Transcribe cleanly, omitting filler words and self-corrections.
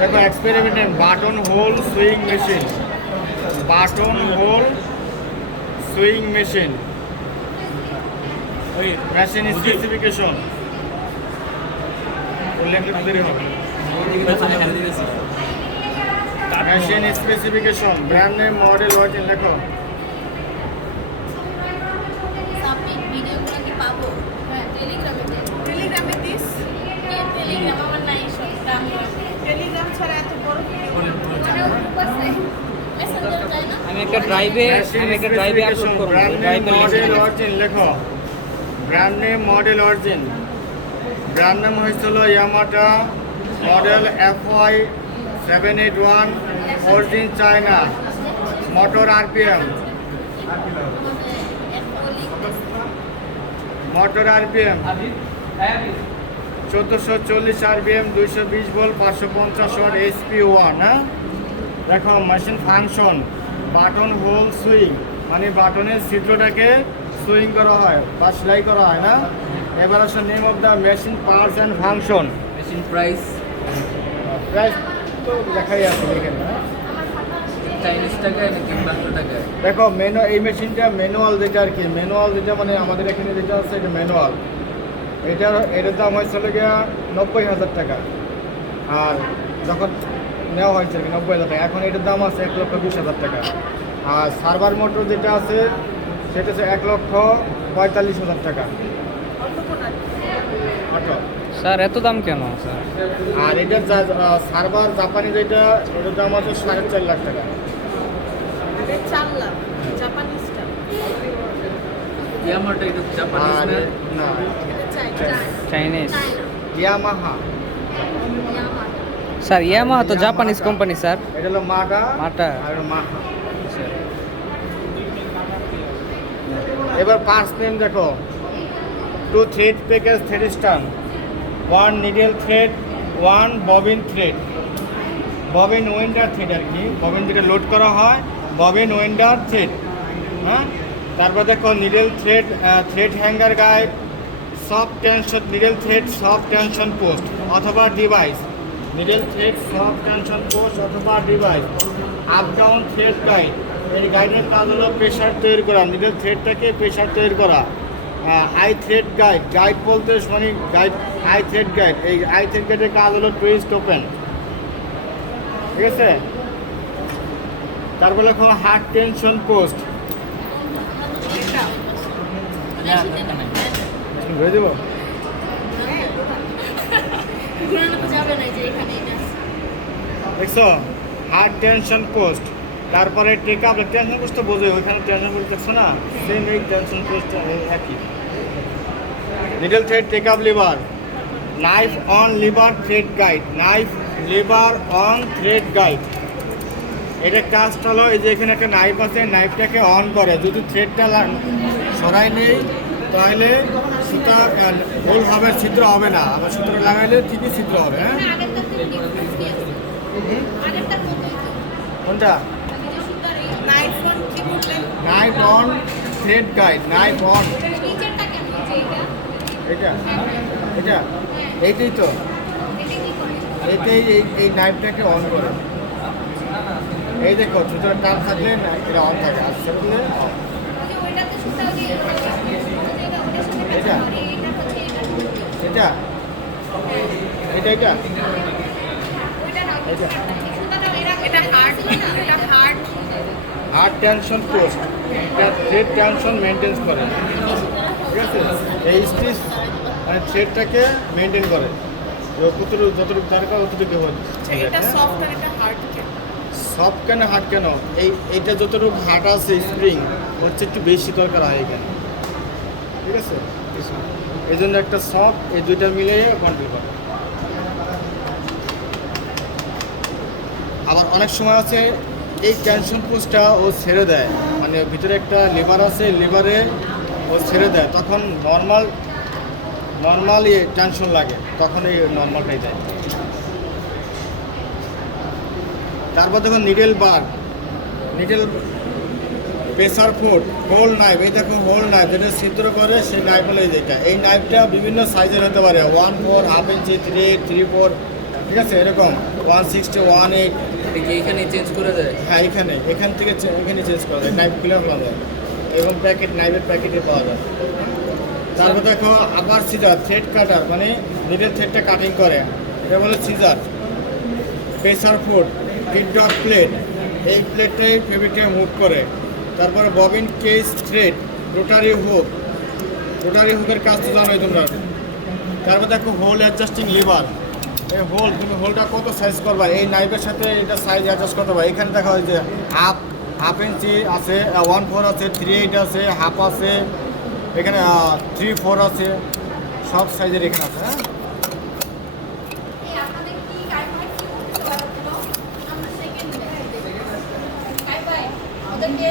দেখো এক্সপেরিমেন্টের button hole sewing machine, button hole sewing machine, machine specification উল্লেখ করতে হবে। Machine specification, brand name, model, origin লেখো। সাবমিট ভিডিওগুলো কি পাবো? হ্যাঁ, টেলিগ্রামে দিস। টেলিগ্রাম আমার নাই, সব টেলিগ্রাম ছাড়া এত বড় মেসেঞ্জার যায় না। আমি একটা ড্রাইভে আপলোড করব। ব্র্যান্ড নেম, ড্রাইভে মডেল, অরিজিন লেখো। Brand name, model, origin. Brand নাম হয়েছিল Yamata, model FY 781, origin China, motor RPM, motor RPM 1440 RPM, 220 volt, 550 watt, SP1। হ্যাঁ, দেখো machine function, button hole sewing, মানে বাটনের ছিদ্রটাকে সুইং করা হয় বা সেলাই করা হয় না। এবার আসলে name of the machine, parts and function. Machine price price তো দেখাই আছে এখানে। হ্যাঁ, চাইনিজ টাকায় নাকি বাংলা টাকায়? দেখো এই মেশিনটা ম্যানুয়াল, যেটা আর কি ম্যানুয়াল, যেটা মানে আমাদের এখানে যেটা আছে এটা ম্যানুয়াল। এটার দাম হয়েছিল গিয়া 90,000 টাকা, আর যখন নেওয়া হয়েছে আর কি 90,000 টাকা। এখন এটার দাম আছে 1,20,000 টাকা। আর সার্ভার মোটর যেটা আছে সেটা হচ্ছে 1,45,000 টাকা। আচ্ছা, স্যার এত দাম কেন স্যার? আর এটার সার্ভার জাপানি যেটা, এটার দাম আছে 4.5 লাখ টাকা। 4 লাখ জাপানিজটা। ইয়ামাটা এটা জাপানিজ আর না? না, চাইনিজ। ইয়ামাহা, স্যার ইয়ামাহা তো জাপানিজ কোম্পানি স্যার। এটা হলো মাটা মাটা। আর মাহা। এবার পার্টস নেম দেখো, 2 thread package, thread stand, 1 needle thread, 1 bobbin thread, bobbin winder thread আর কি, ববিন যেটা লোড করা হয়, ববিন ওয়েন্ডার থ্রেড। হ্যাঁ, তারপর দেখো needle thread, thread hanger guide, soft tension needle thread, soft tension post অথবা device, needle thread, soft tension post অথবা device, up down thread guide. এই গাইডের কাজ হলো প্রেশার তৈরি করা, নিডল থ্রেডটাকে প্রেশার তৈরি করা। আই থ্রেড গাইড, গাইড বলতে মানে গাইড, আই থ্রেড গাইড, এই আই থ্রেড গাইডের কাজ হলো টুইস্ট ওপেন। ঠিক আছে, তারপরে লেখো হার্ড টেনশন পোস্ট। ধরে দেবো, ঘুরানো তো যাবে না, যে এখানে এটা দেখছো হার্ড টেনশন পোস্ট। তারপরে টেক আপ, টেনশন পোস্ট তো বোঝো, ওইখানে টেনশন পোস্ট দেখছো না, সেম এই টেনশন পোস্ট একই। Needle thread, take up lever, knife on lever thread guide, knife lever on thread guide. এটা কাজটা হলো এই যে এখানে একটা নাইফ আছে, নাইফটাকে অন করে, যদি থ্রেডটা সরাই নেই তাহলে সুতা ভুল হবে, ছিদ্র হবে না। আবার সুতো লাগাইলে ঠিকই ছিদ্র হবে। হ্যাঁ, আগেরটা তো ডিফারেন্স দিয়েছে। আগেরটা কতই তো কোনটা? নাইফ অন কি বললেন? Knife on thread guide, knife on. নিচেরটা কেন, যে এটা এটা এটা এইটাই তো, এটা কি করে? এটাই এই নাইফটাকে অন করে। এই দেখো সুতোর টান থাকলে না এটা অন থাকে, আর থাকলে অফ। যে ওইটাতে সুতা দিয়ে এটা ওটার সাথে এটা? কাজ করে, এটা হচ্ছে এটা এটা এটা এটা ওইটা না, এটা সুতাটা এটা হার্ড না, এটা হার্ড। হার্ড টেনশন পোস্ট, এটা থ্রেড টেনশন মেনটেন করে। ঠিক আছে, এই স্টিচ মানে থ্রেডটাকে মেনটেন করে, যতটুকু দরকার ততটুকু হয়। এটা সফট আর এটা হার্ড। সফট কেন হার্ড কেন? এইটা যতটুকু হার্ড আছে স্প্রিং হচ্ছে একটু বেশি দরকার হয় এখানে। ঠিক আছে, এই জন্য একটা সফট, এই দুইটা মিলে কন্ট্রোল করে। আবার অনেক সময় আছে এই টেনশন পোস্টটা ও ছেড়ে দেয়, মানে ভিতরে একটা লিভার আছে, লিভারে ও ছেড়ে দেয়, তখন নর্মাল টেনশন লাগে, তখন এই নর্মালটাই দেয়। তারপর দেখুন needle bar, needle presser foot, hole knife. এই দেখো হোল নাইফ, যেটা ছিদ্র করে সেই নাইফ হলো যেটা। এই নাইফটা বিভিন্ন সাইজের হতে পারে, 1/4, হাফ ইঞ্চি, 3/8, 3/4, ঠিক আছে, এরকম 160, 18। এটা কি এখানে চেঞ্জ করে দেয়? হ্যাঁ, এখান থেকে এখানে চেঞ্জ করা যায়, নাইফ খুলে পাওয়া যায় এবং প্যাকেট, নাইফের প্যাকেটে পাওয়া যায়। তারপর দেখো আবার সিজার, থ্রেড কাটার, মানে নিডেল থ্রেডটা কাটিং করে, এটা বলে scissor. Pressure foot, hit dot plate, এই প্লেটটাই ফেব্রিকটা মুভ করে। তারপরে bobbin case thread, rotary hook, rotary হুকের কাজ তো জানোই তোমরা। তারপর দেখো হোল অ্যাডজাস্টিং লিভার, এই হোল, তুমি হোলটা কত সাইজ করবা, এই নাইফের সাথে এটা সাইজ অ্যাডজাস্ট করতে পারবে। এখানে দেখা হয় যে হাফ ইঞ্চি আছে, 1/4 আছে, 3/8 আছে, হাফ আছে, এখানে 3/4 আছে, সব সাইজের এখানে আছে। হ্যাঁ, আপনাদের কি কাইফাই কি করতে পারবো? আমরা সেকেন্ড কাইফাই ওদেরকে